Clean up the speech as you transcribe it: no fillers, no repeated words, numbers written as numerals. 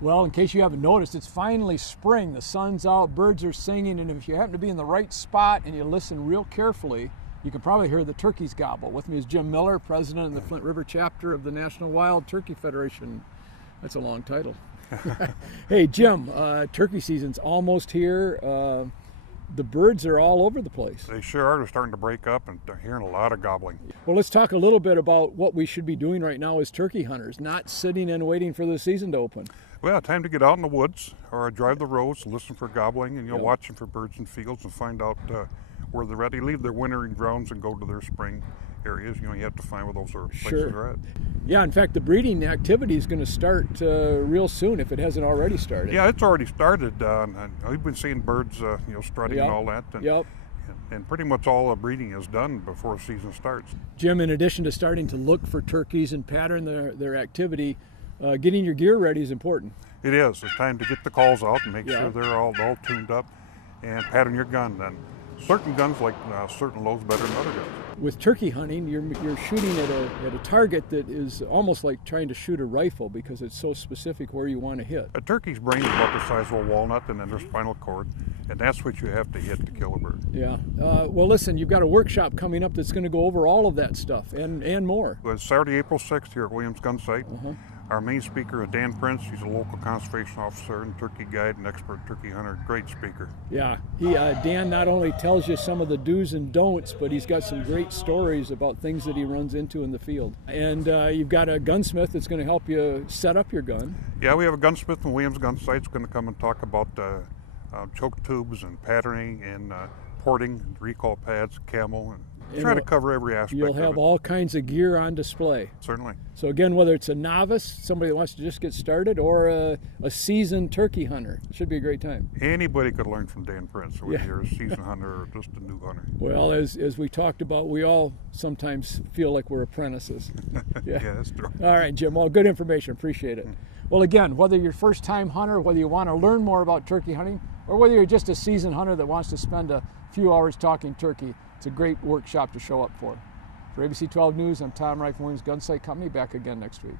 Well, in case you haven't noticed, it's finally spring. The sun's out, birds are singing, and if you happen to be in the right spot and you listen real carefully, you can probably hear the turkeys gobble. With me is Jim Miller, president of the Flint River chapter of the National Wild Turkey Federation. That's a long title. Hey, Jim, turkey season's almost here. The birds are all over the place. They sure are. They're starting to break up, and they're hearing a lot of gobbling. Well, let's talk a little bit about what we should be doing right now as turkey hunters, not sitting and waiting for the season to open. Well, time to get out in the woods or drive the roads, listen for gobbling, and Yep. watching for birds in fields and find out where they're at. They leave their wintering grounds and go to their spring areas. You have to find where those places are at. Yeah, in fact, the breeding activity is going to start real soon if it hasn't already started. Yeah, it's already started. And we've been seeing birds, strutting Yep. and all that. And, Yep. and pretty much all the breeding is done before the season starts. Jim, in addition to starting to look for turkeys and pattern their activity, getting your gear ready is important. It is. It's time to get the calls out and make Yeah. sure they're all tuned up and pattern your gun. And certain guns like certain loads better than other guns. With turkey hunting, you're shooting at a target that is almost like trying to shoot a rifle because it's so specific where you want to hit. A turkey's brain is about the size of a walnut, and then their spinal cord, and that's what you have to hit to kill a bird. Yeah. Well, listen, you've got a workshop coming up that's going to go over all of that stuff and more. It's Saturday, April 6th here at Williams Gun Site. Our main speaker is Dan Prince. He's a local conservation officer and turkey guide and expert turkey hunter. Great speaker. Yeah, Dan not only tells you some of the do's and don'ts, but he's got some great stories about things that he runs into in the field. And you've got a gunsmith that's going to help you set up your gun. Yeah, we have a gunsmith in Williams Gun Site. He's going to come and talk about choke tubes and patterning and porting, recall pads, camel, and try to cover every aspect You'll of have it. all kinds of gear on display. Certainly. So again, whether it's a novice, somebody that wants to just get started, or a seasoned turkey hunter, it should be a great time. Anybody could learn from Dan Prince, whether Yeah. you're a seasoned hunter or just a new hunter. Well, as we talked about, we all sometimes feel like we're apprentices. Yeah, that's true. All right, Jim. Well, good information. Appreciate it. Well, again, whether you're a first-time hunter, whether you want to learn more about turkey hunting, or whether you're just a seasoned hunter that wants to spend a few hours talking turkey, it's a great workshop to show up for. For ABC 12 News, I'm Tom Wright from Williams Gun Site Company, back again next week.